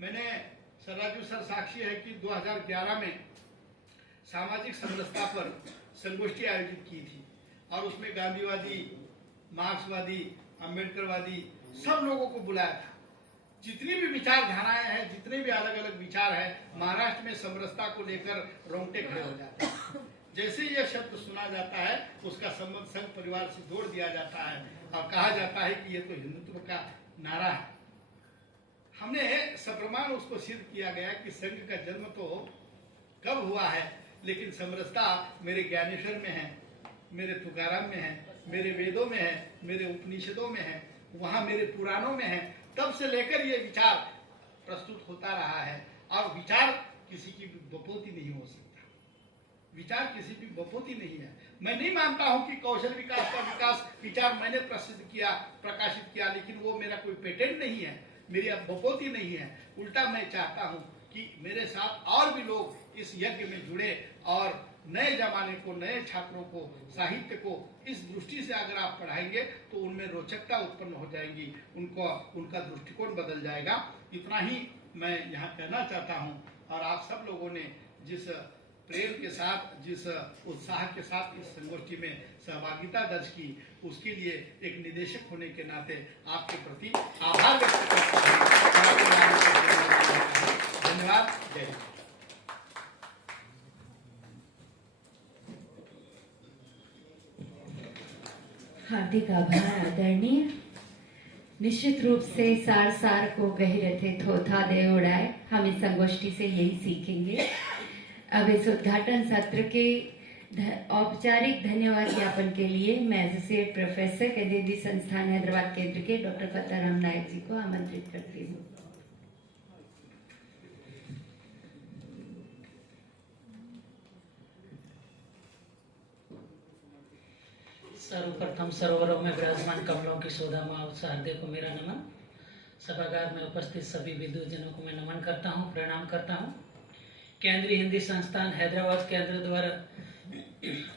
मैंने राजू सर साक्षी है कि 2011 में सामाजिक समरसता पर संगोष्ठी आयोजित की थी और उसमें गांधीवादी, मार्क्सवादी, अम्बेडकरवादी सब लोगों को बुलाया था। जितनी भी विचारधाराएं हैं, जितने भी अलग अलग विचार हैं, महाराष्ट्र में समरसता को लेकर रोंगटे खड़े हो जाते हैं। जैसे ही यह शब्द सुना जाता है उसका संबंध संघ परिवार से जोड़ दिया जाता है और कहा जाता है कि ये तो हिंदुत्व का नारा है। हमने सप्रमाण उसको सिद्ध किया गया कि संघ का जन्म तो कब हुआ है, लेकिन समरसता मेरे ज्ञानेश्वर में है, मेरे तुकाराम में है, मेरे वेदों में है, मेरे उपनिषदों में है, वहां मेरे पुराणों में है। तब से लेकर ये विचार प्रस्तुत होता रहा है और विचार किसी की भी बपोती नहीं हो सकता। विचार किसी की बपोती नहीं है। मैं नहीं मानता हूं कि कौशल विकास का विचार मैंने प्रसिद्ध किया, प्रकाशित किया, लेकिन वो मेरा कोई पेटेंट नहीं है, मेरी अब बपोती नहीं है। उल्टा मैं चाहता हूं कि मेरे साथ और भी लोग इस यज्ञ में जुड़े और नए जमाने को, नए छात्रों को, साहित्य को इस दृष्टि से अगर आप पढ़ाएंगे तो उनमें रोचकता उत्पन्न हो जाएगी, उनका दृष्टिकोण बदल जाएगा। इतना ही मैं यहाँ कहना चाहता हूँ। और आप सब लोगों ने जिस प्रेम के साथ, जिस उत्साह के साथ इस संगोष्ठी में सहभागिता दर्ज की, उसके लिए एक निदेशक होने के नाते आपके प्रति आभार व्यक्त करता हूँ। धन्यवाद। जय हिंद। हार्दिक आभार आदरणीय। निश्चित रूप से सार सार को गहरे थे थोथा दे उड़ाए, हम इस संगोष्ठी से यही सीखेंगे। अब इस उद्घाटन सत्र के औपचारिक धन्यवाद ज्ञापन के लिए मैं एसोसिएट प्रोफेसर केंद्रीय हिंदी संस्थान हैदराबाद केंद्र के डॉक्टर फत्ताराम नायक जी को आमंत्रित करती हूँ। सर्वप्रथम सरोवरों में विराजमान कमलों की शोधा माँ शारदे को मेरा नमन। सभागार में उपस्थित सभी विद्वजनों को मैं नमन करता हूँ, प्रणाम करता हूँ। केंद्रीय हिंदी संस्थान हैदराबाद केंद्र द्वारा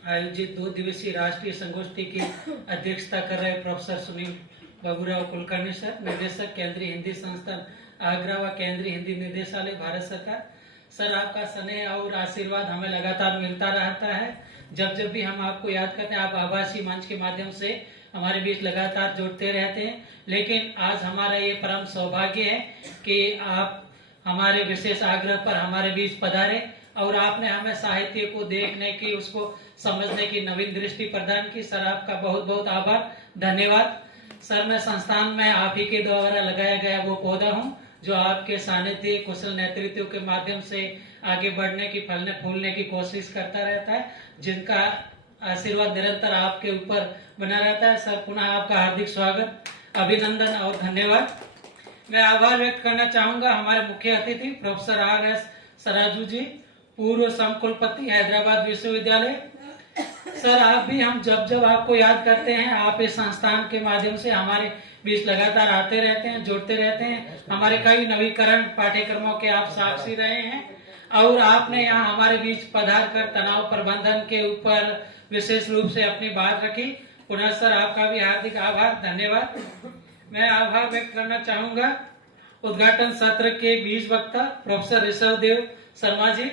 आयोजित 2 दिवसीय राष्ट्रीय संगोष्ठी की अध्यक्षता कर रहे प्रोफेसर सुनील बाबूराव कुलकर्णी सर, निदेशक केंद्रीय हिंदी संस्थान आगरा व केंद्रीय हिंदी निदेशालय भारत सरकार। सर, आपका स्नेह और आशीर्वाद हमें लगातार मिलता रहता है। जब जब भी हम आपको याद करते हैं, आप आभासी मंच के माध्यम से हमारे बीच लगातार जुड़ते रहते हैं। लेकिन आज हमारा ये परम सौभाग्य है कि आप हमारे विशेष आग्रह पर हमारे बीच पधारे और आपने हमें साहित्य को देखने की, उसको समझने की नवीन दृष्टि प्रदान की। सर, आपका बहुत बहुत आभार, धन्यवाद। सर, मैं संस्थान में आप ही के द्वारा लगाया गया वो पौधा हूँ जो आपके सानिध्य, कुशल नेतृत्व के माध्यम से आगे बढ़ने की, फलने फूलने की कोशिश करता रहता है, जिनका आशीर्वाद निरंतर आपके ऊपर बना रहता है। सर, पुनः आपका हार्दिक स्वागत, अभिनंदन और धन्यवाद। मैं आभार व्यक्त करना चाहूंगा हमारे मुख्य अतिथि प्रोफेसर R.S. सराजू जी, पूर्व समकुलपति हैदराबाद विश्वविद्यालय। सर, आप भी, हम जब जब आपको याद करते हैं, आप इस संस्थान के माध्यम से हमारे बीच लगातार आते रहते हैं, जुड़ते रहते हैं। हमारे कई नवीकरण पाठ्यक्रमों के आप साक्षी रहे हैं और आपने यहाँ हमारे बीच पधार कर तनाव प्रबंधन के ऊपर विशेष रूप से अपनी बात रखी। पुनः सर, आपका भी हार्दिक आभार, धन्यवाद। मैं आभार व्यक्त करना चाहूंगा उद्घाटन सत्र के बीज वक्ता प्रोफेसर ऋषभ देव शर्मा जी।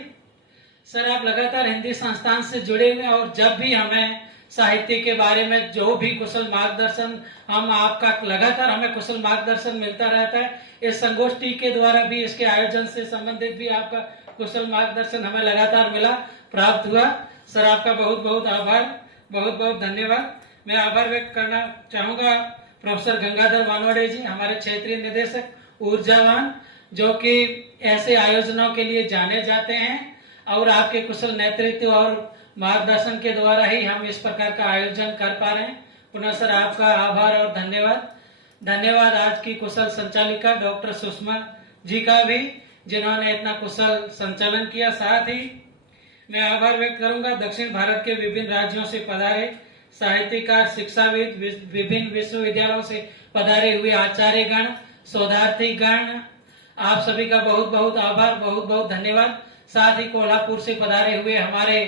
सर, आप लगातार हिंदी संस्थान से जुड़े हुए और जब भी हमें साहित्य के बारे में जो भी कुशल मार्गदर्शन, हम आपका लगातार हमें कुशल मार्गदर्शन मिलता रहता है। इस संगोष्ठी के द्वारा भी, इसके आयोजन से संबंधित भी आपका कुशल मार्गदर्शन हमें लगातार मिला, प्राप्त हुआ। सर, आपका बहुत बहुत आभार, बहुत बहुत धन्यवाद। मैं आभार व्यक्त करना चाहूंगा प्रोफेसर गंगाधर वानवड़े जी, हमारे क्षेत्रीय निदेशक ऊर्जावान, जो कि ऐसे आयोजनों के लिए जाने जाते हैं और आपके कुशल नेतृत्व और मार्गदर्शन के द्वारा ही हम इस प्रकार का आयोजन कर पा रहे हैं। पुनः सर, आपका आभार और धन्यवाद। धन्यवाद आज की कुशल संचालिका डॉक्टर सुषमा जी का भी, जिन्होंने इतना कुशल संचालन किया। साथ ही मैं आभार व्यक्त करूंगा दक्षिण भारत के विभिन्न राज्यों से पधारे साहित्यकार, शिक्षाविद, विभिन्न विश्वविद्यालयों से पधारे हुए आचार्यगण, शोधार्थी गण, आप सभी का बहुत बहुत आभार, बहुत बहुत धन्यवाद। साथ ही कोल्हापुर से पधारे हुए हमारे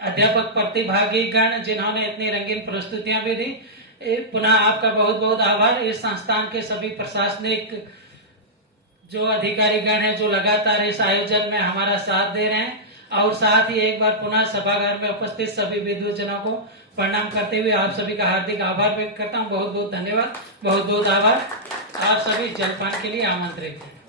अध्यापक प्रतिभागी गण, जिन्होंने इतनी रंगीन प्रस्तुतियां भी दी, पुनः आपका बहुत बहुत आभार। इस संस्थान के सभी प्रशासनिक जो अधिकारी गण हैं, जो लगातार इस आयोजन में हमारा साथ दे रहे हैं, और साथ ही एक बार पुनः सभागार में उपस्थित सभी विद्वजनों को प्रणाम करते हुए आप सभी का हार्दिक आभार व्यक्त करता हूँ। बहुत बहुत धन्यवाद, बहुत बहुत आभार। आप सभी जलपान के लिए आमंत्रित हैं।